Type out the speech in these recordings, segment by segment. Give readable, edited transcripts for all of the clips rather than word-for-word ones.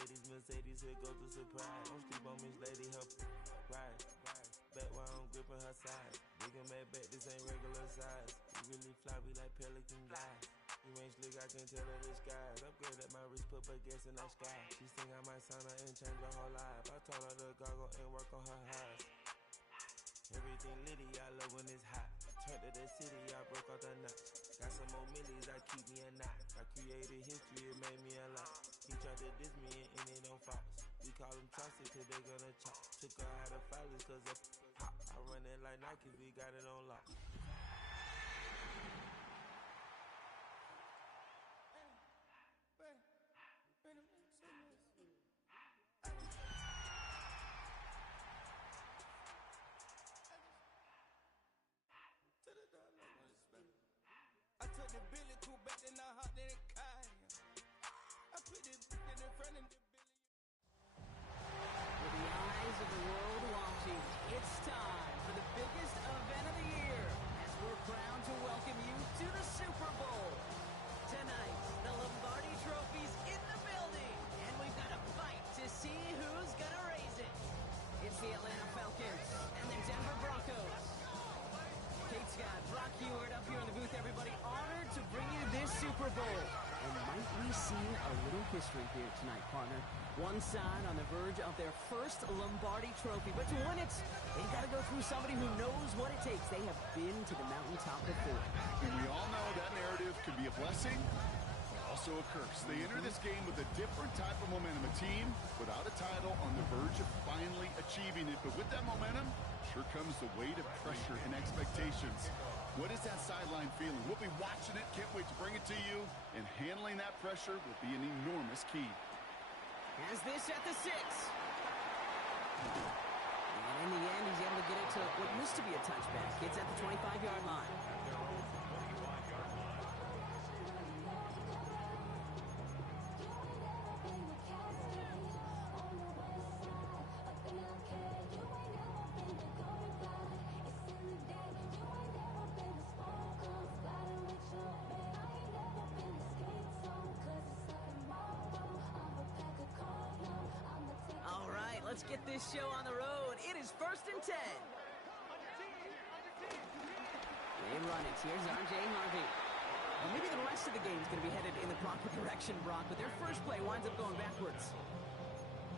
Mercedes, here go to surprise. Don't sleep on Miss Lady, her ride. Back while I'm gripping her side. Big and mad back, this ain't regular size. You really fly, we like pelican guys. You ain't slick, I can tell her the skies. Upgrade at my wrist, put gas in the sky. She think I might sign her and change her whole life. I told her to goggle and work on her highs. Everything litty, I love when it's hot. Turned to the city, I broke out the notch. Got some more millies, I keep me a knot. I created history, it made me a lot. He tried to diss me and it don't Fox. We call them Chaucer cause they gonna chop. Took her out of filers cause they hot. I run it like Nike, we got it on lock. I took the Billy cool back and I hopped in the car. I put it in front of the Billy. With the eyes of the world watching, it's time for the biggest event of the year as we're proud to welcome you to the Super Bowl. Tonight, the Lombardi Trophy's in the building, and we've got a fight to see who's gonna raise it. It's the Atlanta Falcons and the Denver Broncos. Kate Scott, Brock Heward up here in the booth, everybody. Honored to bring you this Super Bowl. And might we see a little history here tonight, partner? One side on the verge of their first Lombardi Trophy. But to win it, they've got to go through somebody who knows what it takes. They have been to the mountaintop before. And we all know that narrative can be a blessing, also a curse. They enter this game with a different type of momentum. A team without a title on the verge of finally achieving it. But with that momentum, sure comes the weight of pressure and expectations. What is that sideline feeling? We'll be watching it. Can't wait to bring it to you. And handling that pressure will be an enormous key. Has this at the 6. And in the end, he's able to get it to what used to be a touchback. It's at the 25-yard line. All right, let's get this show on the road. It is 1st and 10. They run it. Here's R.J. Harvey. Well, maybe the rest of the game is going to be headed in the proper direction, Brock, but their first play winds up going backwards.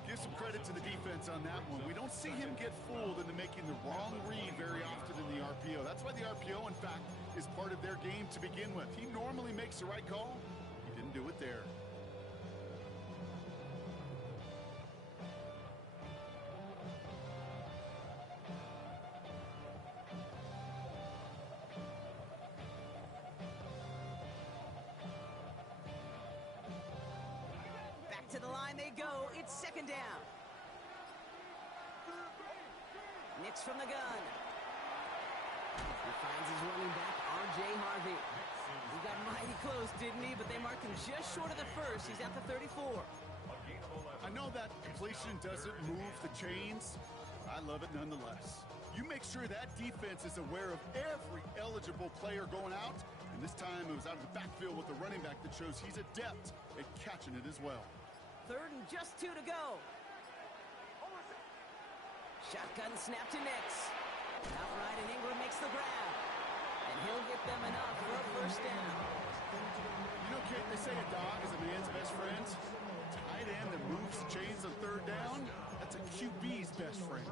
Give some credit to the defense on that one. We don't see him get fooled into making the wrong read very often in the RPO. That's why the RPO, in fact, is part of their game to begin with. He normally makes the right call. He didn't do it there. To the line they go. It's 2nd down. Nix from the gun. He finds his running back, R.J. Harvey. He got mighty close, didn't he? But they marked him just short of the 1st. He's at the 34. I know that completion doesn't move the chains. I love it nonetheless. You make sure that defense is aware of every eligible player going out. And this time it was out of the backfield with the running back that shows he's adept at catching it as well. 3rd and just 2 to go. Shotgun snap to Nix. Outright, and Ingram makes the grab. And he'll get them enough for a 1st down. You know, Kate, they say a dog is a man's best friend. Tight end that moves the chains on 3rd down, that's a QB's best friend.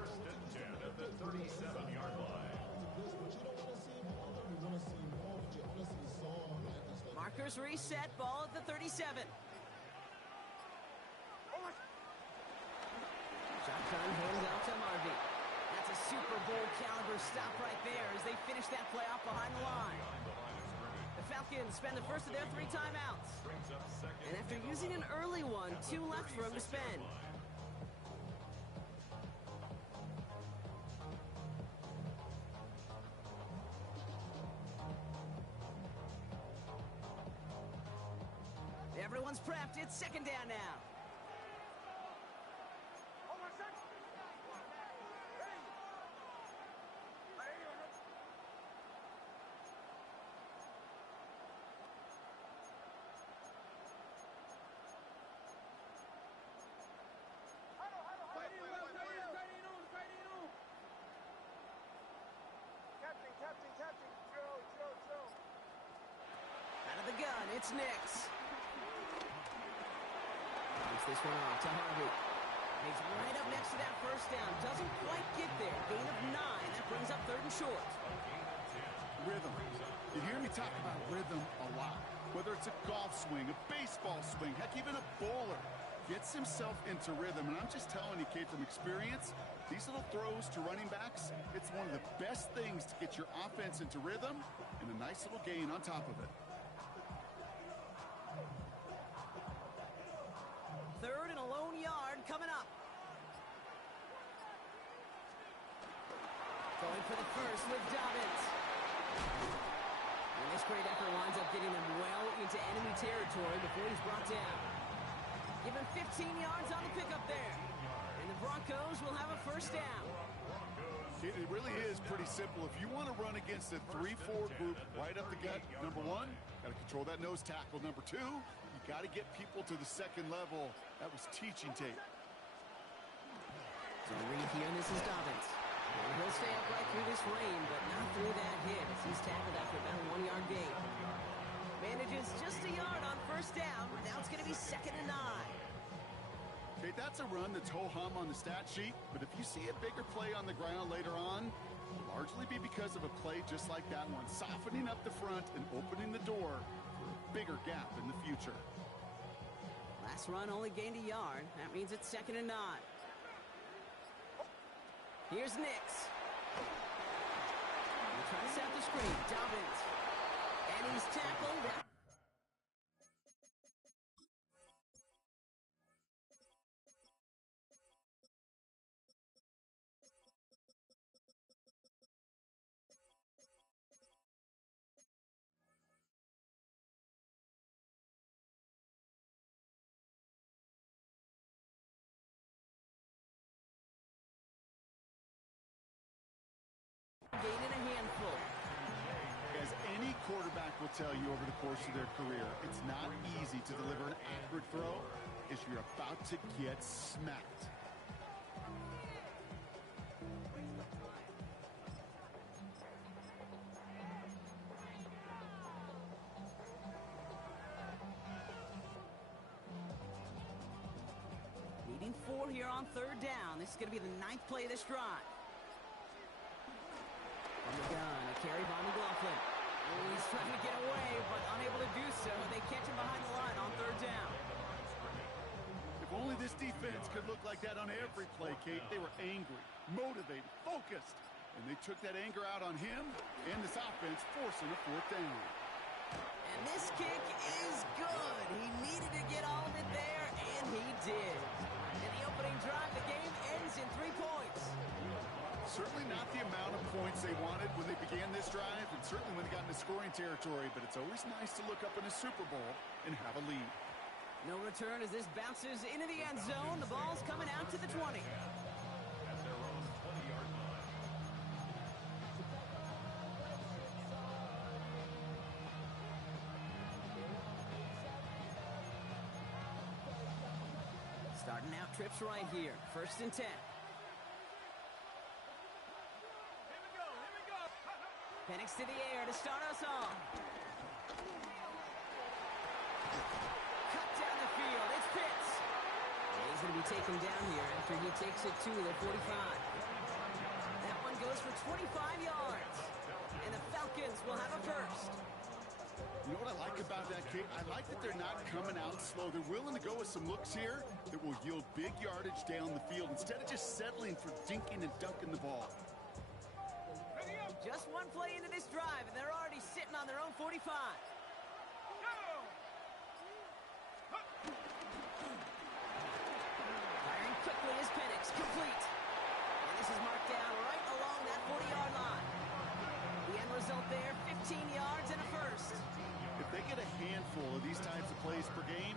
10 at the 37-yard line. Markers reset, ball at the 37. Shotgun handout to Harvey. That's a Super Bowl caliber stop right there as they finish that play off behind the line. The Falcons spend the first of their 3 timeouts. And after using an early one, 2 left for them to spend. Everyone's prepped. It's 2nd down now. It's Nix. Moves this one off to Harvey. He's right up next to that first down. Doesn't quite get there. Gain of 9. That brings up 3rd and short. Rhythm. You hear me talk about rhythm a lot. Whether it's a golf swing, a baseball swing, heck, even a bowler. Gets himself into rhythm, and I'm just telling you, Kate, from experience, these little throws to running backs, it's one of the best things to get your offense into rhythm and a nice little gain on top of it. 3rd and a lone yard coming up. Going for the first with Dobbins. And this great effort winds up getting them well into enemy territory before he's brought down. Give him 15 yards on the pickup there. And the Broncos will have a first down. It really is pretty simple. If you want to run against a 3-4 group right up the gut, number 1, got to control that nose tackle. Number 2, you got to get people to the second level. That was teaching tape. So read here, and this is Dobbins. And he'll stay upright through this rain, but not through that hit as he's tackled after about a 1-yard gain. Manages just a yard on first down. Now it's going to be 2nd and 9. Okay, that's a run that's ho-hum on the stat sheet, but if you see a bigger play on the ground later on, it'll largely be because of a play just like that one, softening up the front and opening the door for a bigger gap in the future. Last run only gained a yard. That means it's 2nd and 9. Here's Nix. He'll try to set the screen. Dobbins. And he's tackled. Gaining a handful. As any quarterback will tell you over the course of their career, it's not easy to deliver an accurate throw as you're about to get smacked. Needing 4 here on 3rd down. This is going to be the 9th play of this drive. From the gun, a carry by McLaughlin. Oh, he's trying to get away, but unable to do so. They catch him behind the line on 3rd down. If only this defense could look like that on every play, Kate. They were angry, motivated, focused, and they took that anger out on him and this offense, forcing a 4th down. And this kick is good. He needed to get all of it there, and he did. In the opening drive, the game ends in 3 points. Certainly not the amount of points they wanted when they began this drive, and certainly when they got into scoring territory, but it's always nice to look up in a Super Bowl and have a lead. No return as this bounces into the end zone. The ball's coming out to the 20. At their own 20-yard line. Starting out trips right here. 1st and 10. Penix to the air to start us off. Cut down the field. It's Pitts. He's going to be taken down here after he takes it to the 45. That one goes for 25 yards. And the Falcons will have a first. You know what I like about that, Kate? I like that they're not coming out slow. They're willing to go with some looks here that will yield big yardage down the field instead of just settling for dinking and dunking the ball. Just one play into this drive, and they're already sitting on their own 45. Firing quickly is Penix, complete. And this is marked down right along that 40-yard line. The end result there, 15 yards and a first. If they get a handful of these types of plays per game,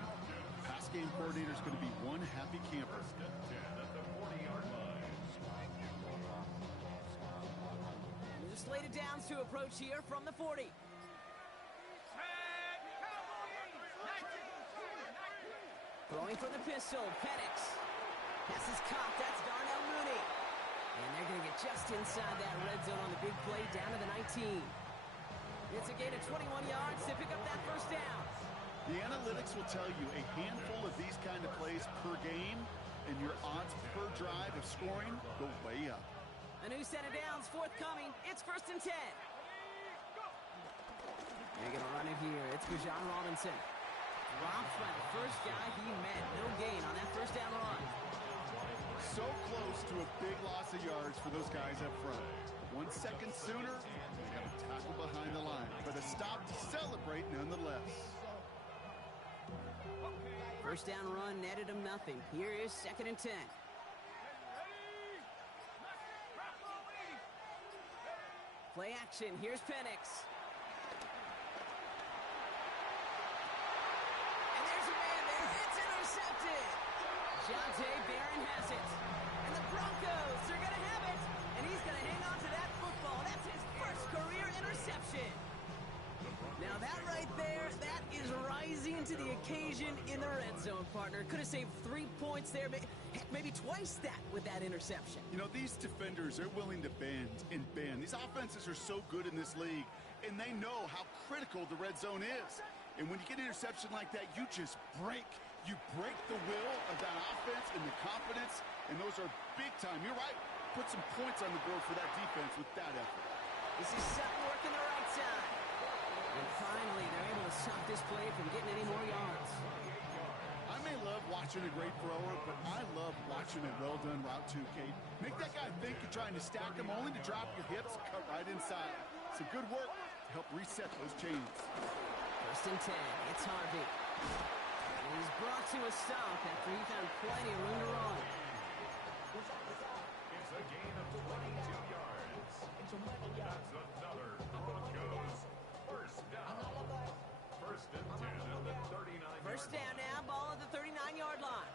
pass game coordinator is going to be one happy camper. 10 at the 40-yard line. Slated downs to approach here from the 40. Throwing from the pistol, Penix. Pass is caught, that's Darnell Mooney. And they're going to get just inside that red zone on the big play down to the 19. It's a gain of 21 yards to pick up that first down. The analytics will tell you a handful of these kind of plays per game, and your odds per drive of scoring go way up. A new set of downs forthcoming. It's 1st and 10. They're going to run it here. It's Bijan Robinson. Drops by the first guy he met. No gain on that first down run. So close to a big loss of yards for those guys up front. 1 second sooner, they got a tackle behind the line. But a stop to celebrate nonetheless. First down run netted him nothing. Here is 2nd and 10. Play action. Here's Penix. And there's a man there. It's intercepted. Jonte Barron has it. And the Broncos are going to have it. And he's going to hang on to that football. That's his first career interception. Now that right there, that is rising to the occasion in the red zone, partner. Could have saved 3 points there, maybe twice that with that interception. You know, these defenders, they're willing to bend and bend. These offenses are so good in this league, and they know how critical the red zone is. And when you get an interception like that, you just break. You break the will of that offense and the confidence, and those are big time. You're right. Put some points on the board for that defense with that effort. This is Sutton working the right side. And finally, they're able to stop this play from getting any more yards. I may love watching a great thrower, but I love watching a well-done route too, Kate. Make that guy think you're trying to stack him, only to drop your hips, cut right inside. Some good work to help reset those chains. 1st and 10. It's Harvey. And he's brought to a stop after he found plenty of room to run. It's a gain of 22 yards. That's another Broncos first down. 1st and 10 at the 39-yard First down now, ball at the 39-yard line.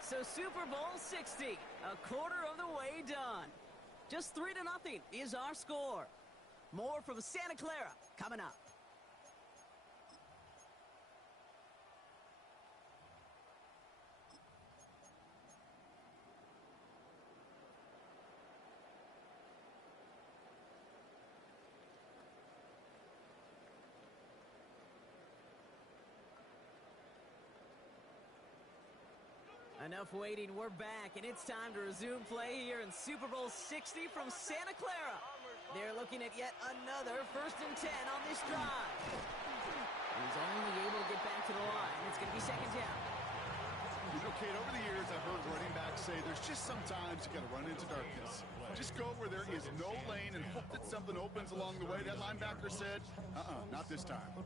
So Super Bowl 60, a quarter of the way done. Just 3-0 is our score. More from Santa Clara coming up. Enough waiting, we're back, and it's time to resume play here in Super Bowl 60 from Santa Clara. They're looking at yet another 1st and 10 on this drive. He's only able to get back to the line. It's going to be 2nd down. You know, Kate, over the years, I've heard running backs say there's just sometimes you got to run into darkness. Just go where there is no lane and hope that something opens along the way. That linebacker said, not this time.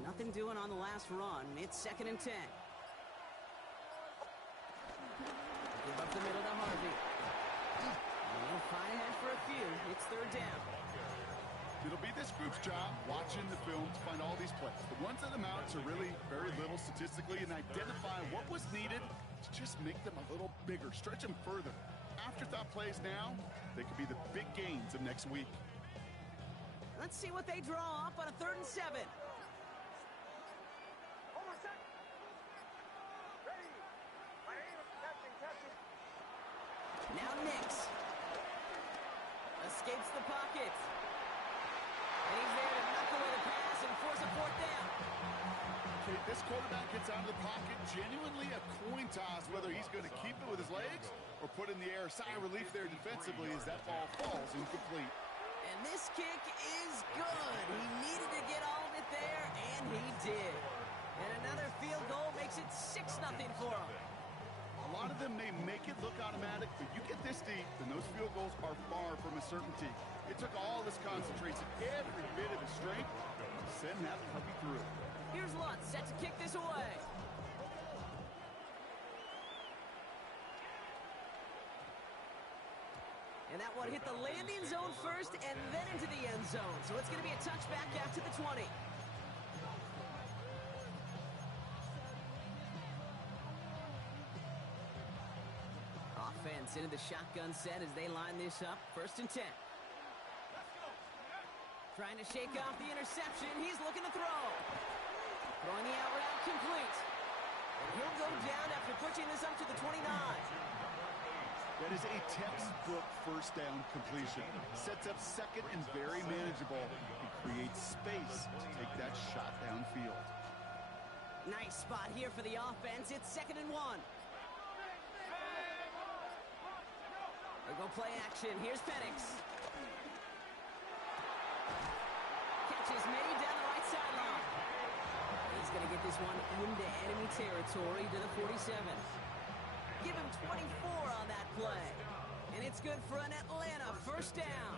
Nothing doing on the last run. It's 2nd and 10. Give up the middle to Harvey. And he'll find ahead for a few. It's 3rd down. It'll be this group's job watching the film to find all these plays. The ones that amounts are really very little statistically and identify what was needed to just make them a little bigger, stretch them further. Afterthought plays now, they could be the big gains of next week. Let's see what they draw up on a 3rd and 7. Now Nix escapes the pocket. And he's there to knock away the pass and force a 4th down. Okay, this quarterback gets out of the pocket, genuinely a coin toss whether he's going to keep it with his legs or put in the air. Sigh of relief there defensively as that ball falls incomplete. And this kick is good. He needed to get all of it there, and he did. And another field goal makes it 6-0 for him. A lot of them may make it look automatic, but you get this deep, and those field goals are far from a certainty. It took all this concentration, every bit of his strength, to send that puppy through. Here's Lutz, set to kick this away. And that one hit the landing zone first and then into the end zone. So it's going to be a touchback out to the 20. Offense into the shotgun set as they line this up. 1st and 10. Trying to shake off the interception. He's looking to throw. Throwing the out route complete. And he'll go down after pushing this up to the 29. That is a textbook first down completion. Sets up second and very manageable and creates space to take that shot downfield. Nice spot here for the offense. It's 2nd and 1. They go play action. Here's Penix. Catch is made down the right sideline. He's going to get this one into enemy territory to the 47. Give him 24 on that play. And it's good for an Atlanta first down.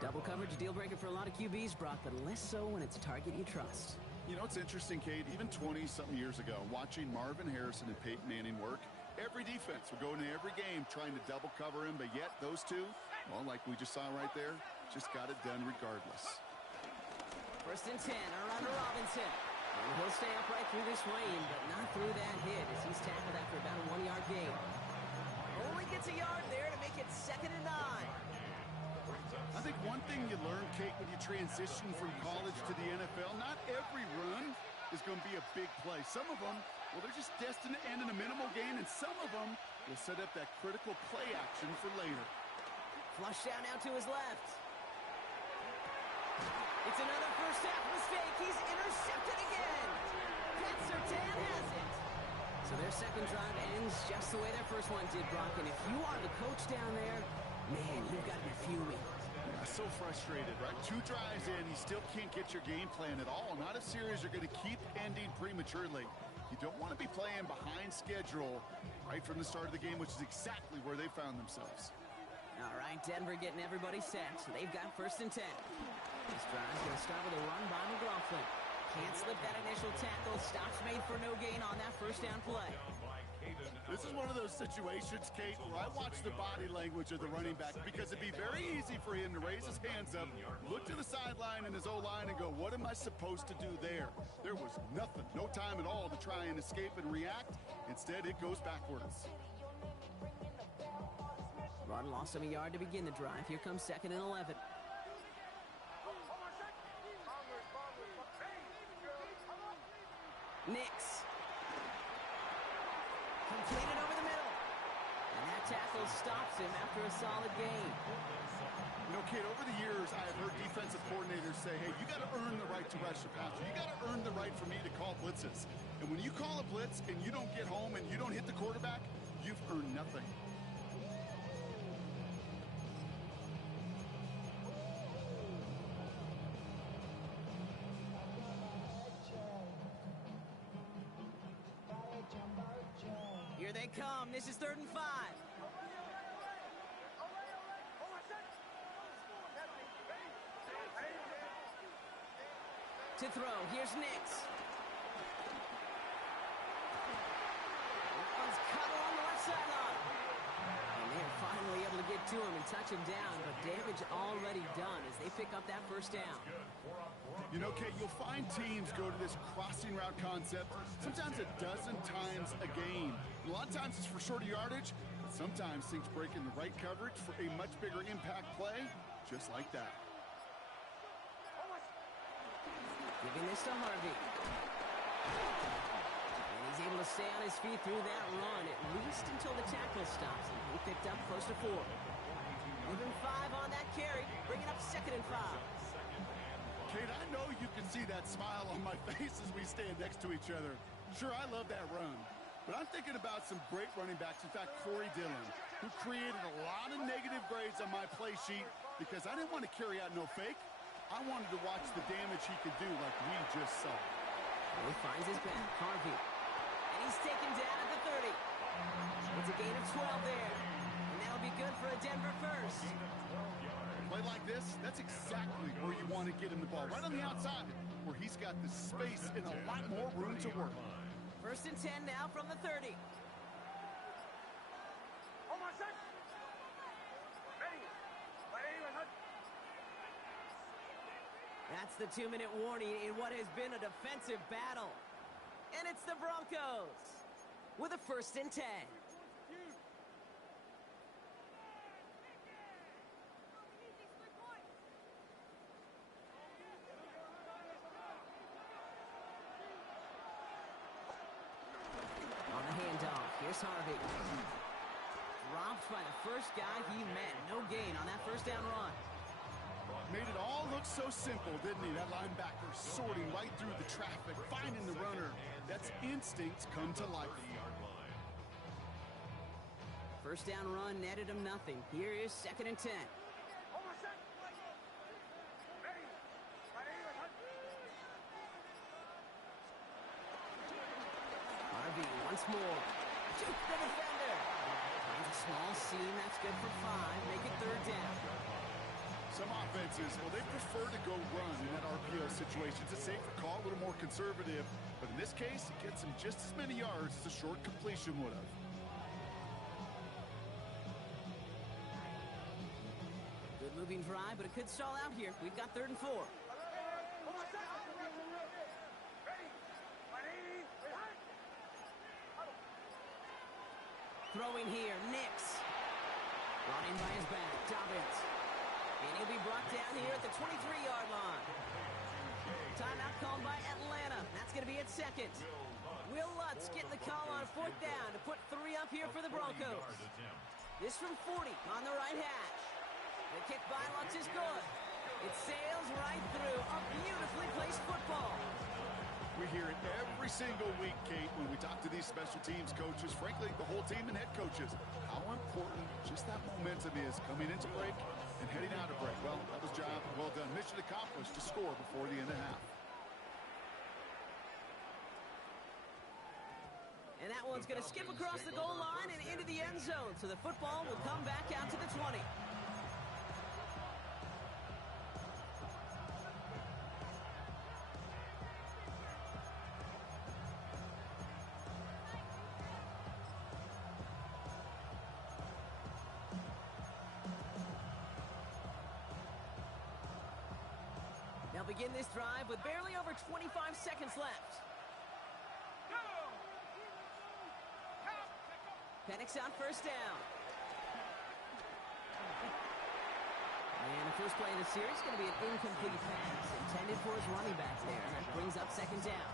Double coverage, deal breaker for a lot of QBs, Brock, but less so when it's a target you trust. You know, it's interesting, Kate, even 20-something years ago, watching Marvin Harrison and Peyton Manning work, every defense would go into every game trying to double cover him, but yet those two, well, like we just saw right there, just got it done regardless. 1st and 10, around to Robinson. And he'll stay upright through this lane, but not through that hit as he's tackled after about a 1-yard gain. Only gets a yard there to make it 2nd and 9. I think one thing you learn, Kate, when you transition from college to the NFL, not every run is going to be a big play. Some of them, well, they're just destined to end in a minimal gain, and some of them will set up that critical play action for later. Flush down now to his left. It's another first half mistake. He's intercepted again. Pat Surtain has it. So their second drive ends just the way their first one did, Brock. And if you are the coach down there, man, you've got to be fuming. Yeah, so frustrated, right? 2 drives in, you still can't get your game plan at all. Not a series you're going to keep ending prematurely. You don't want to be playing behind schedule right from the start of the game, which is exactly where they found themselves. All right, Denver getting everybody set. So they've got 1st and 10. This drive's going to start with a run by McLaughlin. Can't slip that initial tackle. Stops made for no gain on that first down play. This is one of those situations, Kate, where I watch the body language of the running back because it'd be very easy for him to raise his hands up, look to the sideline and his O-line and go, what am I supposed to do there? There was nothing, no time at all to try and escape and react. Instead, it goes backwards. Rod lost him a yard to begin the drive. Here comes 2nd and 11. Nix. Completed over the middle. And that tackle stops him after a solid gain. You know, Kate, over the years, I have heard defensive coordinators say, hey, you got to earn the right to rush the passer. You got to earn the right for me to call blitzes. And when you call a blitz and you don't get home and you don't hit the quarterback, you've earned nothing. Here they come. This is 3rd and 5. To throw. Here's Nix. That one's cut along the left sideline. And they're finally able to get to him and touch him down, but damage already done as they pick up that first down. You know, Kate, you'll find teams go to this crossing route concept sometimes a dozen times a game. A lot of times it's for shorter yardage, but sometimes things break in the right coverage for a much bigger impact play, just like that. Giving this to Harvey. And he's able to stay on his feet through that run, at least until the tackle stops him. He picked up close to 4. Even 5 on that carry, bringing up 2nd and 5. Kate, I know you can see that smile on my face as we stand next to each other. Sure, I love that run. But I'm thinking about some great running backs. In fact, Corey Dillon, who created a lot of negative grades on my play sheet because I didn't want to carry out no fake. I wanted to watch the damage he could do like we just saw. He finds his back, Harvey. And he's taken down at the 30. It's a gain of 12 there. And that'll be good for a Denver first. Play like this, that's exactly where you want to get him the ball. Right on the outside, where he's got the space and a lot more room to work. 1st and 10 now from the 30. That's the 2-minute warning in what has been a defensive battle. And it's the Broncos with a 1st and 10. Chris Harvey. Dropped by the first guy he met. No gain on that first down run. Made it all look so simple, didn't he? That linebacker sorting right through the traffic, finding the runner. That's instincts come to life. First down run netted him nothing. Here is 2nd and 10. Harvey once more. Juke the defender. Finds a small seam. That's good for 5. Make it 3rd down. Some offenses, well, they prefer to go run in that RPO situation. It's a safer call, a little more conservative. But in this case, it gets him just as many yards as a short completion would have. Good moving drive, but it could stall out here. We've got 3rd and 4. Throwing here, Nix. Brought in by his back, Dobbins. And he'll be brought down here at the 23-yard line. Timeout called by Atlanta. That's going to be at 2nd. Will Lutz getting the call on 4th down to put 3 up here for the Broncos. This from 40 on the right hash. The kick by Lutz is good. It sails right through. A beautifully placed football. We hear it every single week, Kate, when we talk to these special teams coaches, frankly, the whole team and head coaches, how important just that momentum is coming into break and heading out of break. Well, that was job well done. Mission accomplished to score before the end of half. And that one's going to skip across the goal line and into the end zone, so the football will come back out to the 20. They'll begin this drive with barely over 25 seconds left. Penix on 1st down. And the first play of the series is going to be an incomplete pass intended for his running back there. That brings up 2nd down.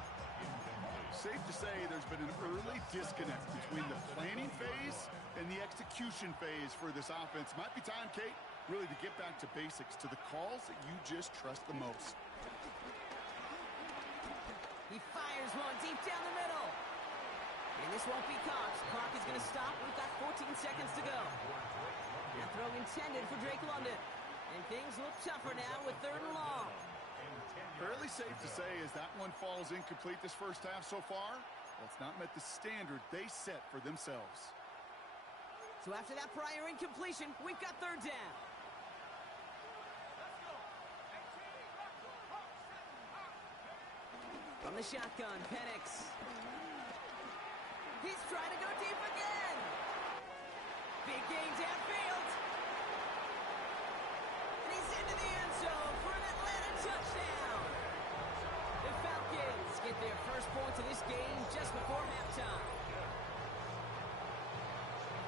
Safe to say there's been an early disconnect between the planning phase and the execution phase for this offense. Might be time, Kate, really to get back to basics, to the calls that you just trust the most. He fires one deep down the middle. And this won't be caught. Clock is going to stop. We've got 14 seconds to go. That throw intended for Drake London. And things look tougher now with 3rd and long. Fairly safe to say as that one falls incomplete this first half so far, that's not met the standard they set for themselves. So after that prior incompletion, we've got 3rd down. From the shotgun, Penix. He's trying to go deep again. Big gain downfield. And he's into the end zone for an Atlanta touchdown. The Falcons get their first points of this game just before halftime.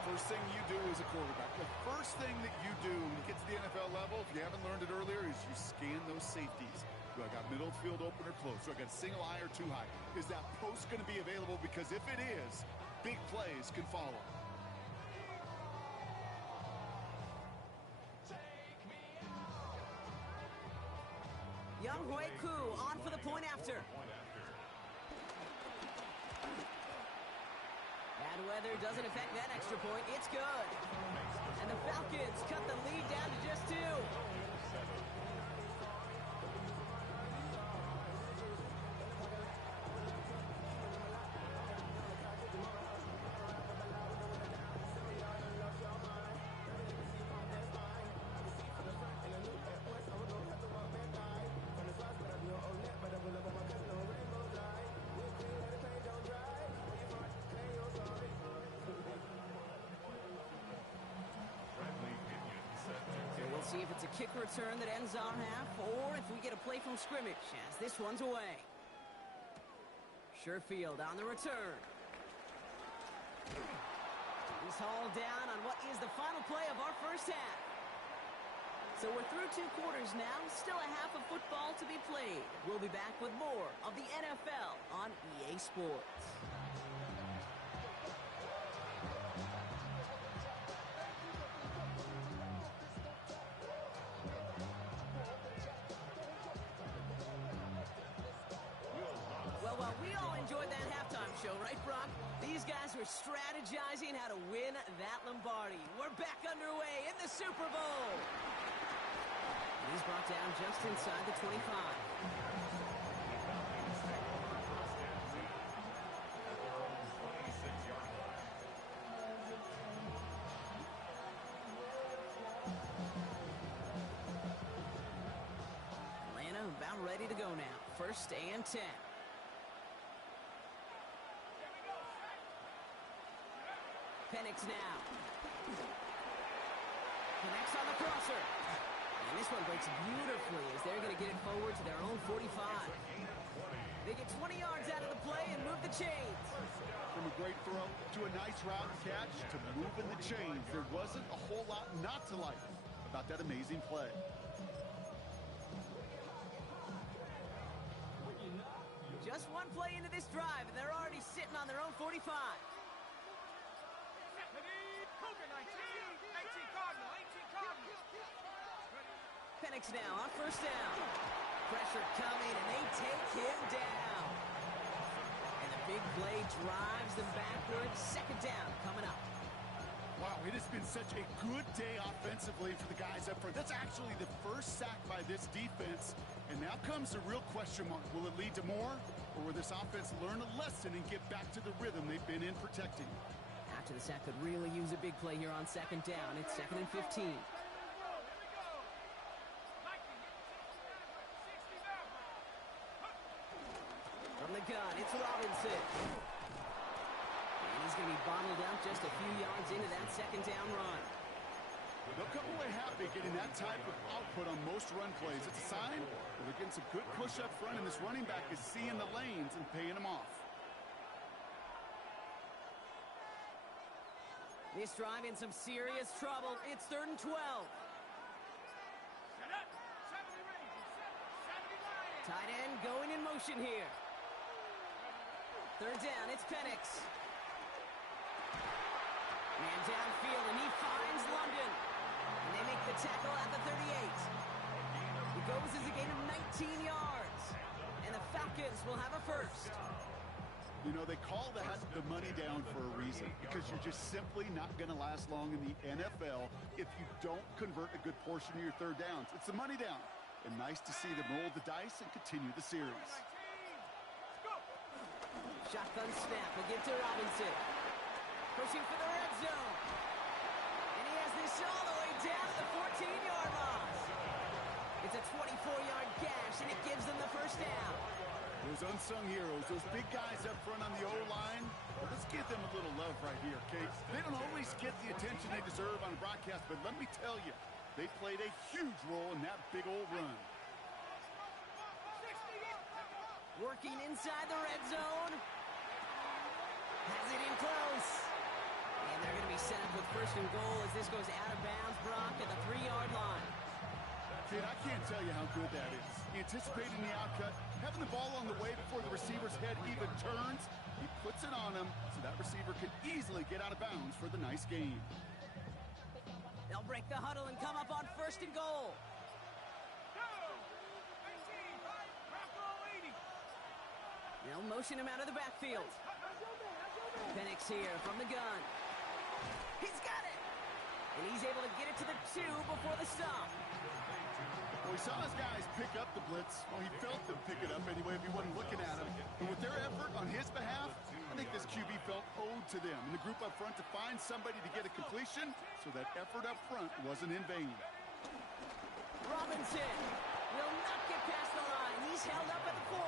First thing you do as a quarterback, the first thing that you do when you get to the NFL level, if you haven't learned it earlier, is you scan those safeties. Do I got middle field open or close? Do I got single high or too high? Is that post going to be available? Because if it is, big plays can follow. Young Hui Koo on for the point after. Bad weather doesn't affect that extra point. It's good. And the Falcons cut the lead down to just 2. See if it's a kick return that ends our half, or if we get a play from scrimmage as this one's away. Sherfield on the return. He's hauled down on what is the final play of our first half. So we're through 2 quarters now, still a half of football to be played. We'll be back with more of the NFL on EA Sports. show, right, Brock? These guys were strategizing how to win that Lombardi. We're back underway in the Super Bowl. And he's brought down just inside the 25. Atlanta about ready to go now. 1st and 10. Penix now. Connects on the crosser. And this one breaks beautifully as they're going to get it forward to their own 45. They get 20 yards out of the play and move the chains. From a great throw to a nice route catch to moving the chains, there wasn't a whole lot not to like about that amazing play. Just one play into this drive, and they're already sitting on their own 45. Penix now on 1st down. Pressure coming, and they take him down. And the big play drives them backward. 2nd down coming up. Wow, it has been such a good day offensively for the guys up front. That's actually the first sack by this defense. And now comes the real question mark. Will it lead to more? Or will this offense learn a lesson and get back to the rhythm they've been in protecting? After the sack could really use a big play here on 2nd down. It's 2nd and 15. From the gun, it's Robinson. And he's going to be bottled up just a few yards into that 2nd down run. They'll come away happy getting that type of output on most run plays. It's a sign that they're getting some good push up front, and this running back is seeing the lanes and paying them off. This drive in some serious trouble. It's 3rd and 12. Tight end going in motion here. 3rd down, it's Penix. Man downfield, and he finds London. And they make the tackle at the 38. It goes as a gain of 19 yards. And the Falcons will have a 1st. You know, they call that the money down for a reason, because you're just simply not going to last long in the NFL if you don't convert a good portion of your 3rd downs. It's the money down. And nice to see them roll the dice and continue the series. Shotgun snap, will give to Robinson. Pushing for the red zone. And he has this all the way down to the 14-yard line. It's a 24-yard gash, and it gives them the 1st down. Those unsung heroes, those big guys up front on the O-line, well, let's give them a little love right here, okay? They don't always get the attention they deserve on a broadcast, but let me tell you, they played a huge role in that big old run. Working inside the red zone. Has it in close. And they're going to be set up with 1st and goal as this goes out of bounds, Brock, at the 3-yard line. Kid, I can't tell you how good that is. Anticipating the outcut, having the ball on the way before the receiver's head even turns, he puts it on him so that receiver can easily get out of bounds for the nice gain. They'll break the huddle and come up on 1st and goal. They'll motion him out of the backfield. Penix here from the gun. He's got it! And he's able to get it to the 2 before the stop. Well, he saw his guys pick up the blitz. Well, he felt them pick it up anyway if he wasn't looking at him. But with their effort on his behalf, I think this QB felt owed to them and the group up front to find somebody to get a completion, so that effort up front wasn't in vain. Robinson will not get past the line. He's held up at the 4.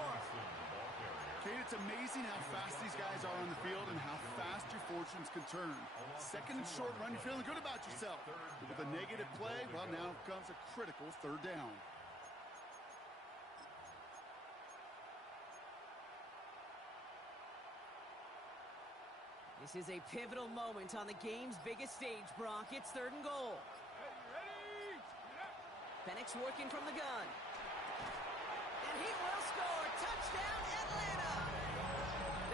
Kate, it's amazing how fast these guys are on the field and how fast your fortunes can turn. 2nd and short run, you're feeling good about yourself. But with a negative play, well, now comes a critical 3rd down. This is a pivotal moment on the game's biggest stage, Brock. It's 3rd and goal. Penix working from the gun. And he will score. Touchdown, Atlanta!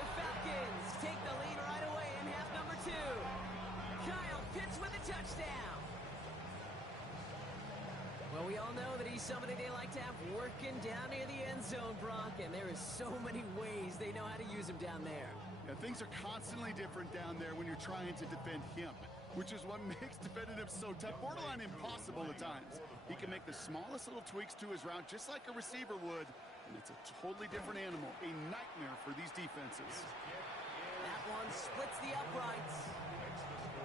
The Falcons take the lead right away in half number 2. Kyle Pitts with a touchdown. Well, we all know that he's somebody they like to have working down near the end zone, Brock, and there is so many ways they know how to use him down there. Yeah, things are constantly different down there when you're trying to defend him, which is what makes defending him so tough, borderline impossible at times. He can make the smallest little tweaks to his route just like a receiver would, and it's a totally different animal, a nightmare for these defenses. That one splits the uprights.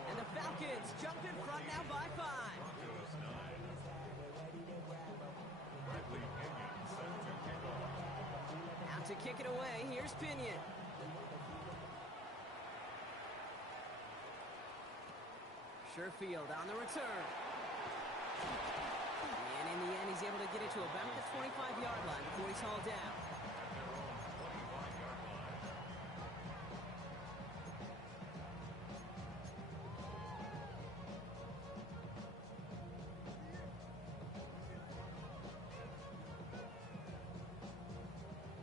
And the Falcons jump in front now by 5. Now to kick it away, here's Pinion. Sherfield on the return. And in the end, he's able to get it to about the 25-yard line before he's hauled down.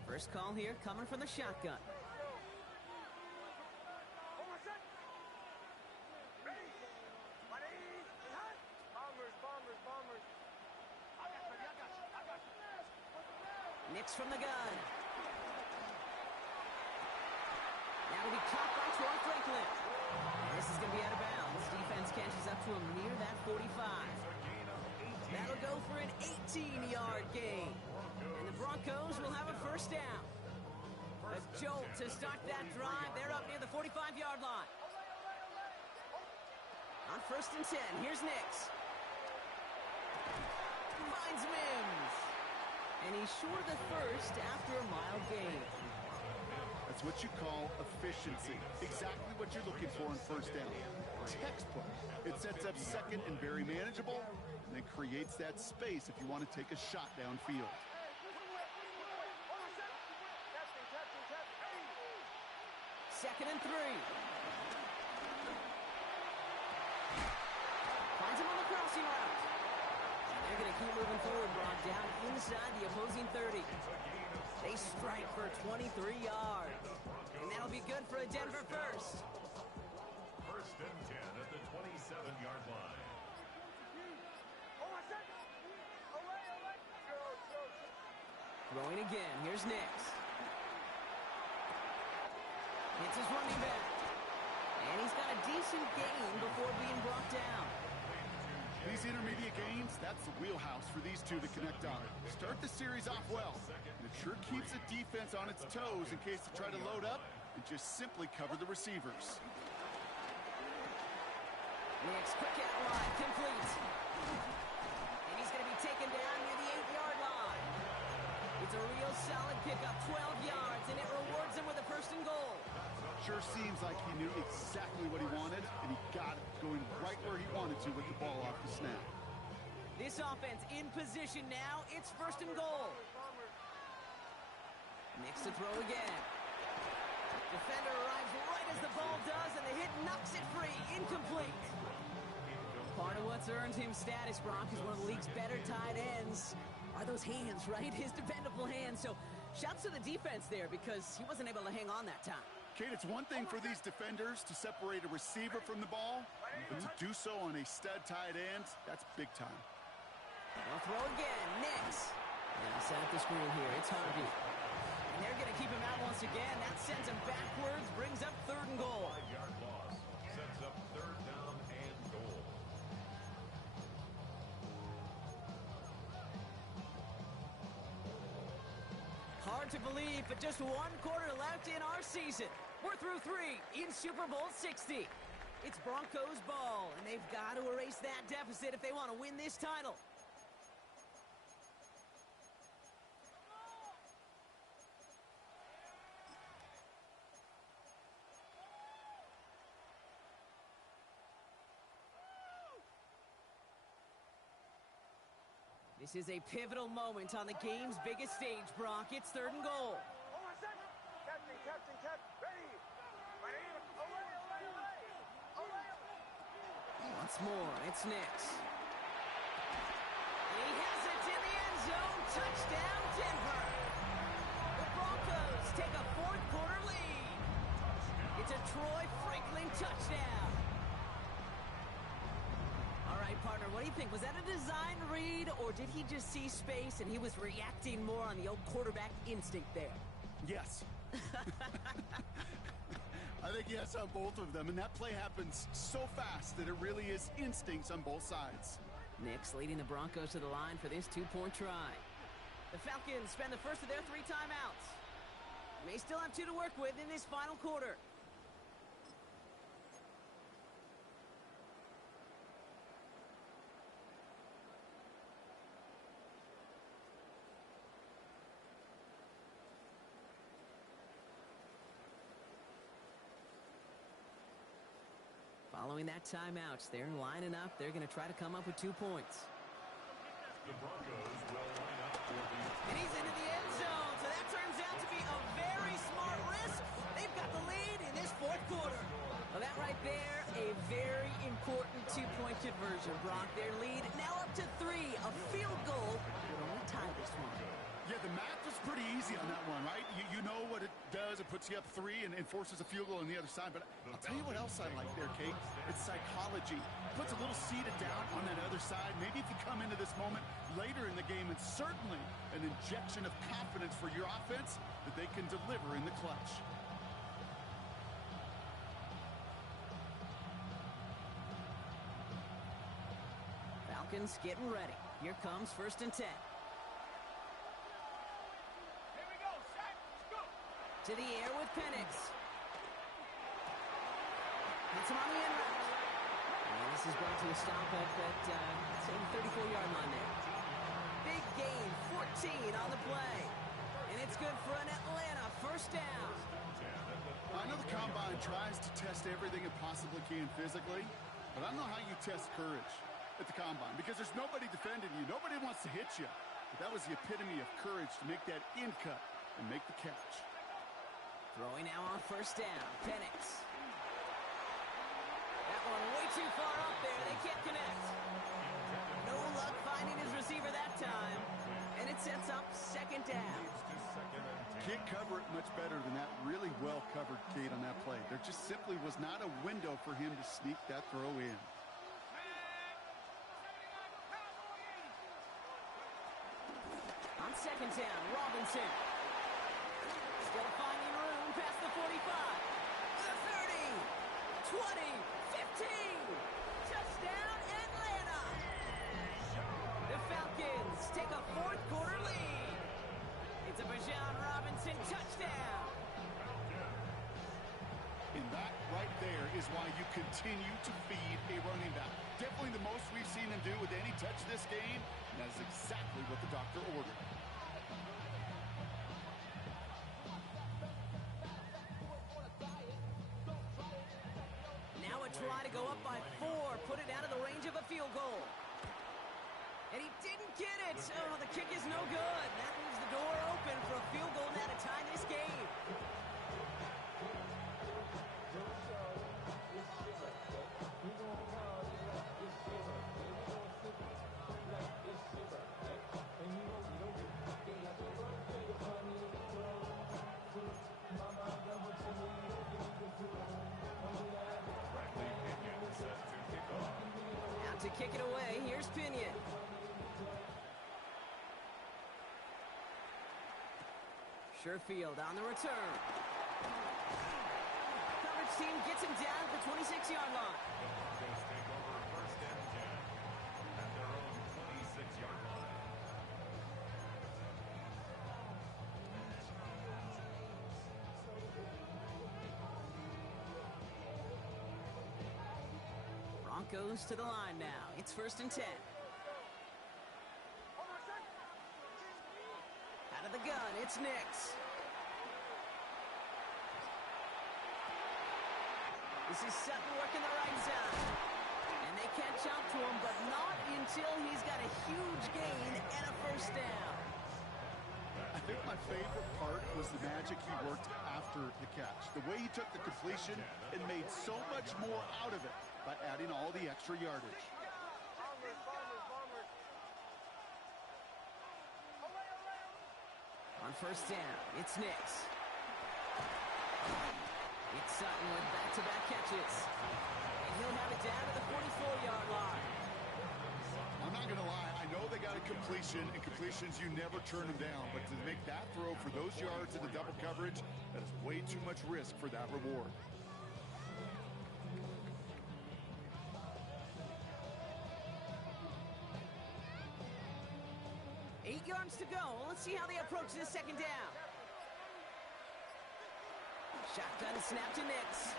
First call here coming from the shotgun. Nix from the gun. That'll be caught by Troy Franklin. This is going to be out of bounds. Defense catches up to him near that 45. That'll go for an 18-yard gain. And the Broncos will have a first down. A jolt to start that drive. They're up near the 45-yard line. On 1st and 10, here's Nix. Finds Mims. And he's short of the first after a mile gain. That's what you call efficiency. Exactly what you're looking for in first down. Textbook. It sets up second and very manageable, and then creates that space if you want to take a shot downfield. Second and 3. Finds him on the crossing route. They're going to keep moving forward, brought down inside the opposing 30. They strike for 23 yards. And that'll be good for a Denver first. 1st and 10 at the 27-yard line. Throwing again. Here's Nix. It's his running back. And he's got a decent gain before being brought down. These intermediate gains, that's the wheelhouse for these two to connect on. Start the series off well. And it sure keeps the defense on its toes in case they try to load up and just simply cover the receivers. Nix, quick out wide, complete. And he's going to be taken down near the 8-yard line. It's a real solid pickup, 12 yards, and it rewards him with a 1st and goal. Sure seems like he knew exactly what he wanted, and he got it, going right where he wanted to with the ball off the snap. This offense in position now. It's 1st and goal. Nix to throw again. Defender arrives right as the ball does, and the hit knocks it free. Incomplete. Part of what's earned him status, Brock, is one of the league's better tight ends. Are those hands, right? His dependable hands. So shouts to the defense there because he wasn't able to hang on that time. Kate, it's one thing for these defenders to separate a receiver from the ball, but to do so on a stud tight end, that's big time. They'll throw again. Nix. And set up the screen here. It's Harvey. And they're going to keep him out once again. That sends him backwards, brings up 3rd and goal. 5-yard loss sets up 3rd down and goal. Hard to believe, but just 1 quarter left in our season. We're through 3 in Super Bowl 60. It's Broncos ball, and they've got to erase that deficit if they want to win this title. This is a pivotal moment on the game's biggest stage, Brock. It's 3rd and goal. Once more, it's Nix. And he has it in the end zone. Touchdown, Denver. The Broncos take a 4th quarter lead. It's a Troy Franklin touchdown. All right, partner, what do you think? Was that a design read, or did he just see space and he was reacting more on the old quarterback instinct there? Yes. I think yes on both of them, and that play happens so fast that it really is instincts on both sides. Nix leading the Broncos to the line for this two-point try. The Falcons spend the first of their 3 timeouts. May still have 2 to work with in this final quarter. Following that timeout, they're lining up. They're going to try to come up with 2 points. The Broncos will line up for the... And he's into the end zone, so that turns out to be a very smart risk. They've got the lead in this 4th quarter. Well, that right there, a very important 2-point conversion. Brock, their lead now up to 3. A field goal will only tie this one. Yeah, the math was pretty easy on that one, right? You know what it does. It puts you up 3 and forces a field goal on the other side. But I'll tell you what else I like there, Kate. It's psychology. It puts a little seed of doubt on that other side. Maybe if you come into this moment later in the game, it's certainly an injection of confidence for your offense that they can deliver in the clutch. Falcons getting ready. Here comes 1st and 10. To the air with Penix. Hits him on the end route. And this is brought to a stop at the 34-yard line there. Big gain, 14 on the play. And it's good for an Atlanta 1st down. I know the Combine tries to test everything it possibly can physically, but I don't know how you test courage at the Combine because there's nobody defending you. Nobody wants to hit you. But that was the epitome of courage to make that in cut and make the catch. Throwing now on 1st down. Penix. That one way too far up there. They can't connect. No luck finding his receiver that time. And it sets up 2nd down. Can't cover it much better than that. Really well covered, Kate, on that play. There just simply was not a window for him to sneak that throw in. On 2nd down, Robinson. Still finding room past the 45. The 30. 20. 15. Touchdown, Atlanta. The Falcons take a 4th quarter lead. It's a Bijan Robinson touchdown. And that right there is why you continue to feed a running back. Definitely the most we've seen him do with any touch this game. And that is exactly what the doctor ordered. Try to go up by 4, put it out of the range of a field goal. And he didn't get it. Oh, the kick is no good. That leaves the door open for a field goal now to tie this game. To kick it away, here's Pinion. Sherfield on the return. Coverage team gets him down at the 26-yard line. Broncos take over 1st and 10 at their own 26-yard line. Broncos to the line now. It's 1st and 10. Out of the gun, it's Nix. This is Sutton working the right side. And they catch up to him, but not until he's got a huge gain and a 1st down. I think my favorite part was the magic he worked after the catch. The way he took the completion and made so much more out of it by adding all the extra yardage. On 1st down, it's Nix. It's Sutton with back-to-back catches. And he'll have it down to the 44-yard line. I'm not going to lie. I know they got a completion, and completions, you never turn them down. But to make that throw for those yards in the double coverage, that is way too much risk for that reward. yards to go. Let's see how they approach this second down. Shotgun snap to Nix.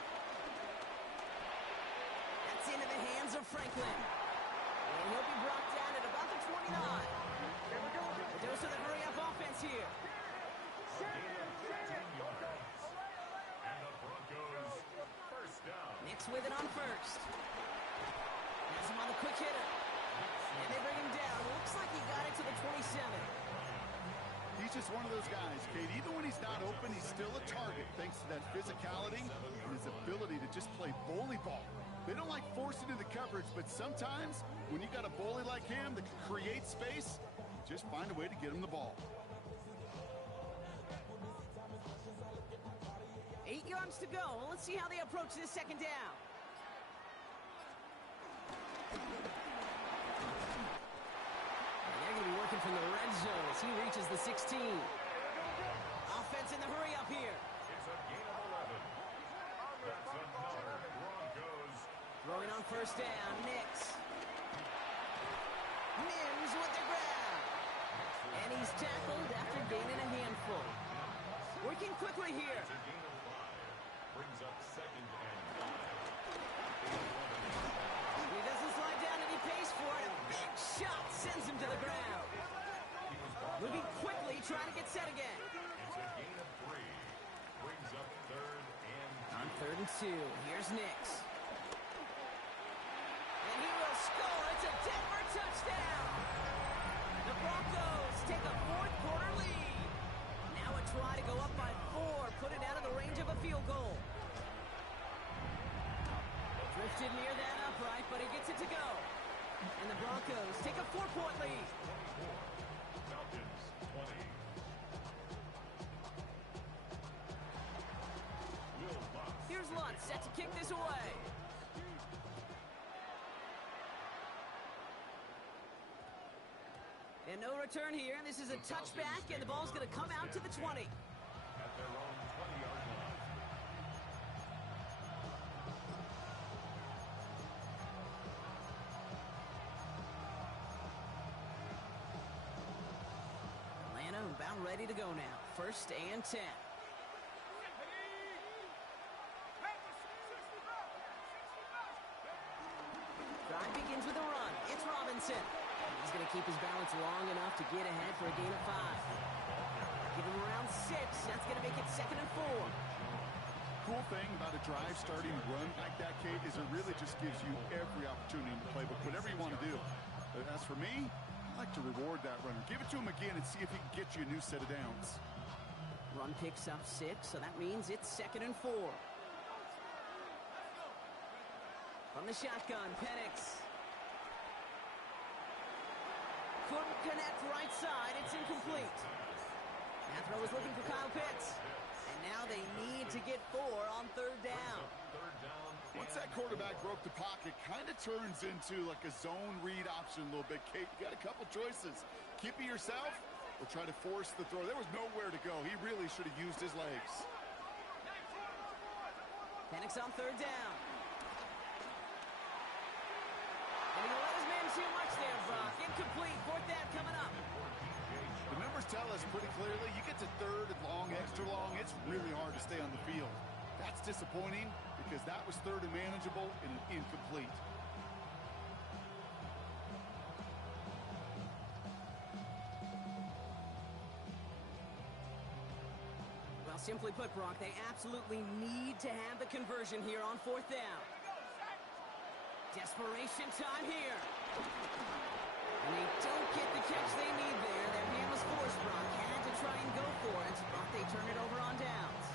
That's into the hands of Franklin. And he'll be brought down at about the 29. A dose of the hurry-up offense here. And the Broncos first down. Nix with it on first. Has him on the quick hitter. And they bring him down. Looks like he got it to the 27. He's just one of those guys, Kate. Even when he's not open, he's still a target thanks to that physicality and his ability to just play bully ball. They don't like forcing into coverage, but sometimes when you got a bully like him that can create space, just find a way to get him the ball. 8 yards to go. Let's see how they approach this second down. They're going to be working from the red zone as he reaches the 16. Offense in the hurry-up here. It's a gain of 11. That's another Broncos. Throwing on first down, Nix. Mims with the grab. And he's tackled after gaining a handful. Working quickly here. It's a gain of 5. Brings up second and 5. He doesn't slide down and he pays for it. A big shot sends him to the ground. Moving quickly, trying to get set again. It's a gain of 3. Brings up third and On 3rd and 2, here's Nix. And he will score. It's a Denver touchdown. The Broncos take a fourth-quarter lead. Now a try to go up by 4, put it out of the range of a field goal. Drifted near that upright, but he gets it to go. And the Broncos take a 4-point lead. Falcons 20. Will Lutz. Here's Lutz set to kick this away. And no return here. This is a touchback, and the ball's going to come out to the 20. At their own 20-yard line. Atlanta about ready to go now. 1st and 10. Drive begins with a run. It's Robinson. He's going to keep his balance long enough to get ahead for a gain of 5. Give him around 6. That's going to make it 2nd and 4. Cool thing about a drive starting run like that, Kate, is it really just gives you every opportunity in the playbook, whatever you want to do. But as for me, I like to reward that runner. Give it to him again and see if he can get you a new set of downs. Run picks up 6, so that means it's 2nd and 4. From the shotgun, Penix. Couldn't connect right side. It's incomplete. That throw was looking for Kyle Pitts. And now they need to get 4 on 3rd down. Third down. Once that quarterback broke the pocket, kind of turns into like a zone read option a little bit, Kate. You got a couple choices. Keep it yourself or try to force the throw. There was nowhere to go. He really should have used his legs. Penix on 3rd down. And he let his man too much there, Brock. Incomplete. 4th down coming up. The numbers tell us pretty clearly, you get to 3rd and long, extra long, it's really hard to stay on the field. That's disappointing because that was 3rd and manageable and an incomplete. Well, simply put, Brock, they absolutely need to have the conversion here on 4th down. Desperation time here. And they don't get the catch they need there. Their hand was forced, Brock. Had to try and go for it, but they turn it over on downs.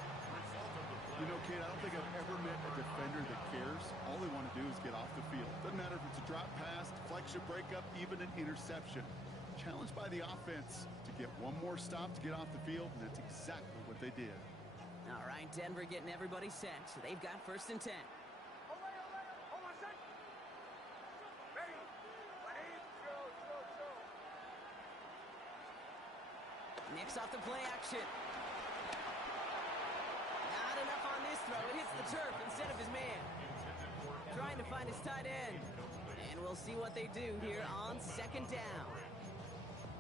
You know, Kate, I don't think I've ever met a defender that cares. All they want to do is get off the field. Doesn't matter if it's a drop pass, deflection, breakup, even an interception. Challenged by the offense to get one more stop to get off the field, and that's exactly what they did. All right, Denver getting everybody set. So they've got 1st and 10. Nix off the play action. Not enough on this throw. It hits the turf instead of his man. Trying to find his tight end. And we'll see what they do here on 2nd down.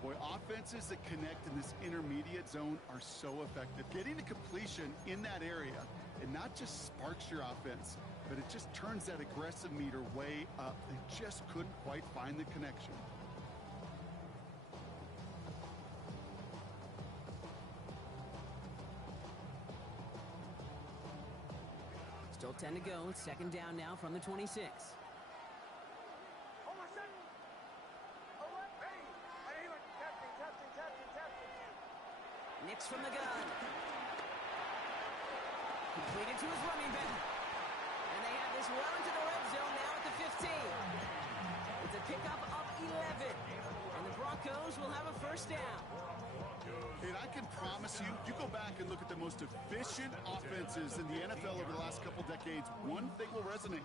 Boy, offenses that connect in this intermediate zone are so effective. Getting a completion in that area, it not just sparks your offense, but it just turns that aggressive meter way up. They just couldn't quite find the connection. Still 10 to go. Second down now from the 26. Nix from the gun. Completed to his running back. And they have this well into the red zone now at the 15. It's a pickup of 11. And the Broncos will have a first down. And I can promise you, you go back and look at the most efficient offenses in the NFL over the last couple decades, one thing will resonate.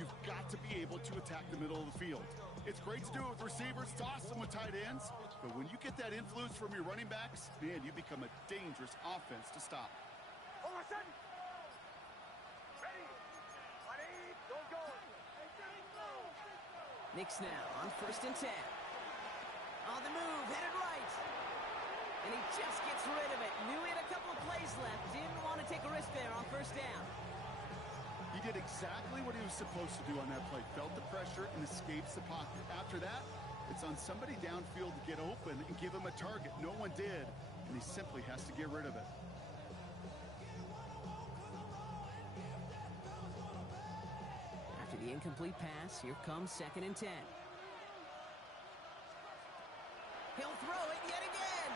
You've got to be able to attack the middle of the field. It's great to do it with receivers, toss them with tight ends, but when you get that influence from your running backs, man, you become a dangerous offense to stop. Nix now on 1st and 10. On the move, headed right. And he just gets rid of it. Knew he had a couple of plays left. Didn't want to take a risk there on 1st down. He did exactly what he was supposed to do on that play. Felt the pressure and escapes the pocket. After that, it's on somebody downfield to get open and give him a target. No one did, and he simply has to get rid of it. After the incomplete pass, here comes 2nd and 10. He'll throw it yet again.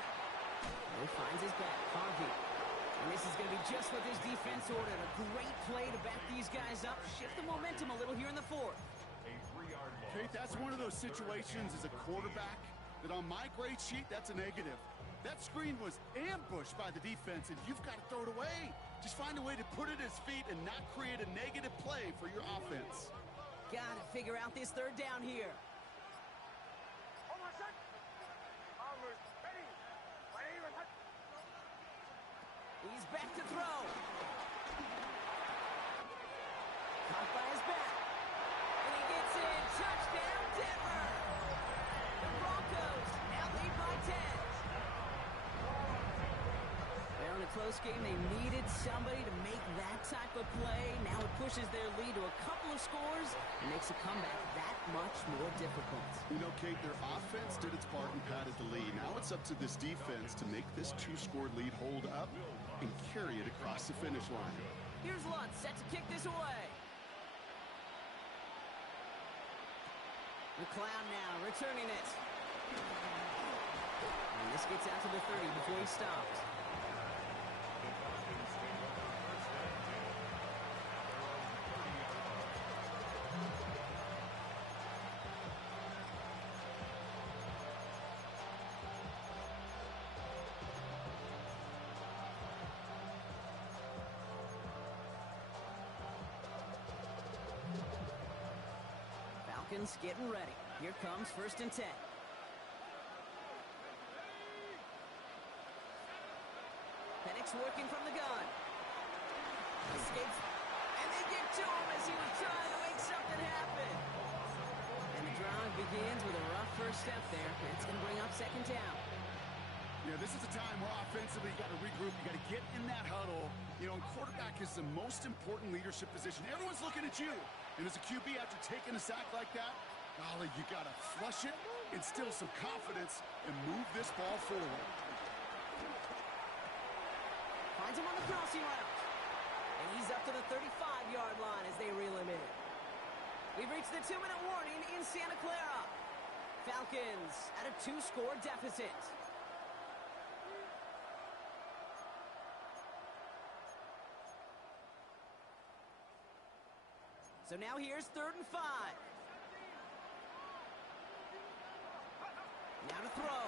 He finds his back, Harvey. And this is going to be just what this defense ordered. A great play to back these guys up. Shift the momentum a little here in the 4th. Kate, that's one of those situations as a quarterback that on my grade sheet, that's a negative. That screen was ambushed by the defense, and you've got to throw it away. Just find a way to put it at his feet and not create a negative play for your offense. Got to figure out this 3rd down here. He's back to throw. Caught by his back. And he gets in. Touchdown, Denver. The Broncos now lead by 10. Well, in a close game, they needed somebody to make that type of play. Now it pushes their lead to a couple of scores and makes a comeback that much more difficult. You know, Kate, their offense did its part and padded the lead. Now it's up to this defense to make this 2-score lead hold up and carry it across the finish line. Here's Lutz set to kick this away. McLeod now returning it. And this gets out to the 30 before he stops. Falcons getting ready. Here comes 1st and 10. Penix working from the gun. Escapes. And they get to him as he was trying to make something happen. And the drive begins with a rough first step there. It's going to bring up 2nd down. Yeah, this is a time where offensively you got to regroup. You got to get in that huddle. You know, and quarterback is the most important leadership position. Everyone's looking at you. And as a QB, after taking a sack like that, golly, you got to flush it, instill some confidence, and move this ball forward. Finds him on the crossing route. And he's up to the 35-yard line as they reel him in. We've reached the 2-minute warning in Santa Clara. Falcons at a 2-score deficit. So now here's 3rd and 5. Now to throw.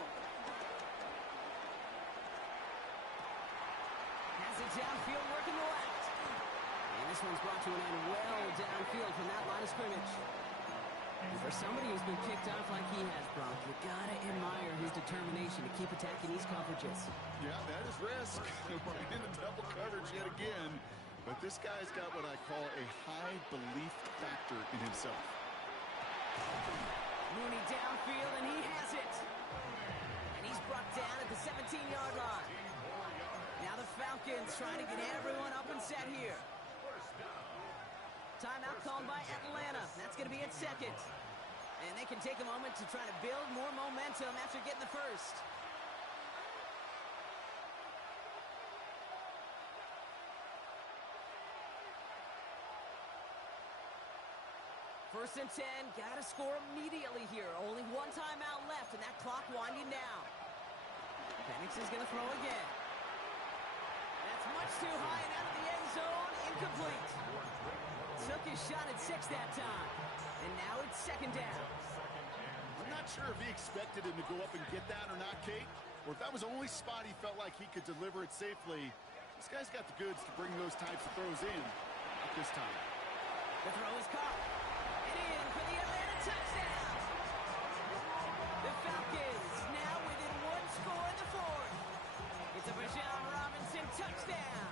Has it downfield, working the left. And this one's brought to an end well downfield from that line of scrimmage. And for somebody who's been kicked off like he has, Brock, you gotta admire his determination to keep attacking these coverages. Yeah, that is risk. Right in the double coverage yet again. But this guy's got what I call a high belief factor in himself. Mooney downfield, and he has it. He's brought down at the 17-yard line. Now the Falcons trying to get everyone up and set here. Timeout called by Atlanta. That's going to be at second. And they can take a moment to try to build more momentum after getting the first. First and 10, got to score immediately here. Only one timeout left, and that clock winding down. Penix is going to throw again. That's much too high and out of the end zone. Incomplete. Took his shot at 6 that time. And now it's second down. I'm not sure if he expected him to go up and get that or not, Kate, or if that was the only spot he felt like he could deliver it safely. This guy's got the goods to bring those types of throws in at this time. The throw is caught. And in for the Atlanta touchdown. The Falcons now within one score in the fourth. It's a Bijan Robinson touchdown.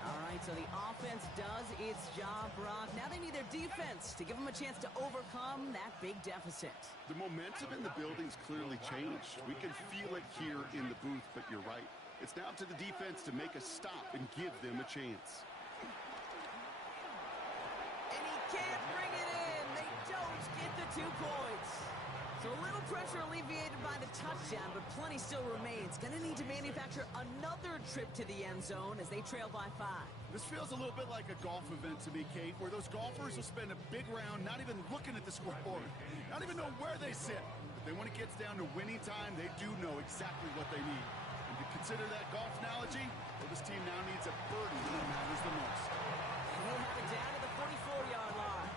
All right, so the offense does its job, Brock. Now they need their defense to give them a chance to overcome that big deficit. The momentum in the building's clearly changed. We can feel it here in the booth, but you're right. It's now up to the defense to make a stop and give them a chance. And he can't bring it in. They don't get the 2 points. So a little pressure alleviated by the touchdown, but plenty still remains. Going to need to manufacture another trip to the end zone as they trail by 5. This feels a little bit like a golf event to me, Kate, where those golfers will spend a big round not even looking at the scoreboard, not even know where they sit. But then when it gets down to winning time, they do know exactly what they need. And to consider that golf analogy, well, this team now needs a birdie when it matters the most. He'll have it down to the 44-yard line.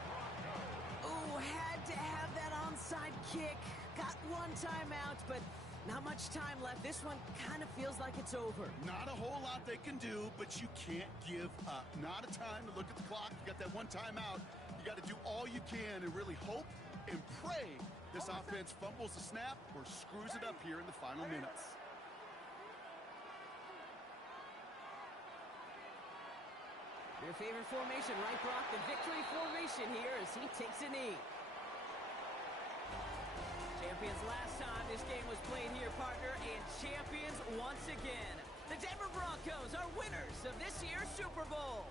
Ooh, had to have that onside kick. Got one timeout, but not much time left. This one kind of feels like it's over. Not a whole lot they can do, but you can't give up. Not a time to look at the clock. You got that one timeout. You got to do all you can and really hope and pray this offense fumbles the snap or screws it up here in the final minutes. Your favorite formation, right, Brock? The victory formation here as he takes a knee. Champions last time this game was played here, partner, and champions once again. The Denver Broncos are winners of this year's Super Bowl.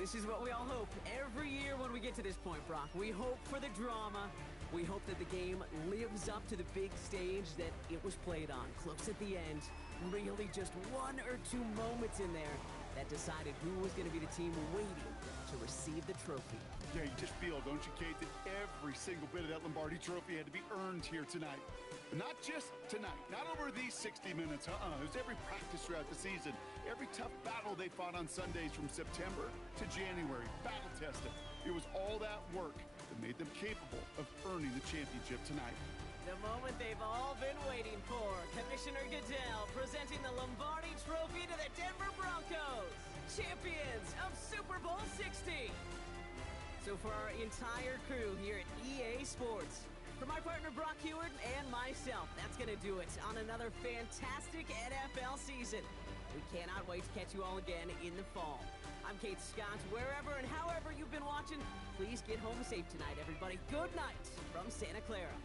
This is what we all hope every year when we get to this point, Brock. We hope for the drama. We hope that the game lives up to the big stage that it was played on. Close at the end. Really just 1 or 2 moments in there that decided who was going to be the team waiting to receive the trophy. Yeah, you just feel, don't you, Kate, that every single bit of that Lombardi trophy had to be earned here tonight. But not just tonight, not over these 60 minutes, It was every practice throughout the season, every tough battle they fought on Sundays from September to January, battle tested. It was all that work that made them capable of earning the championship tonight. The moment they've all been waiting for. Commissioner Goodell presenting the Lombardi Trophy to the Denver Broncos, champions of Super Bowl 60. So for our entire crew here at EA Sports, for my partner Brock Heward and myself, that's going to do it on another fantastic NFL season. We cannot wait to catch you all again in the fall. I'm Kate Scott. Wherever and however you've been watching, please get home safe tonight, everybody. Good night from Santa Clara.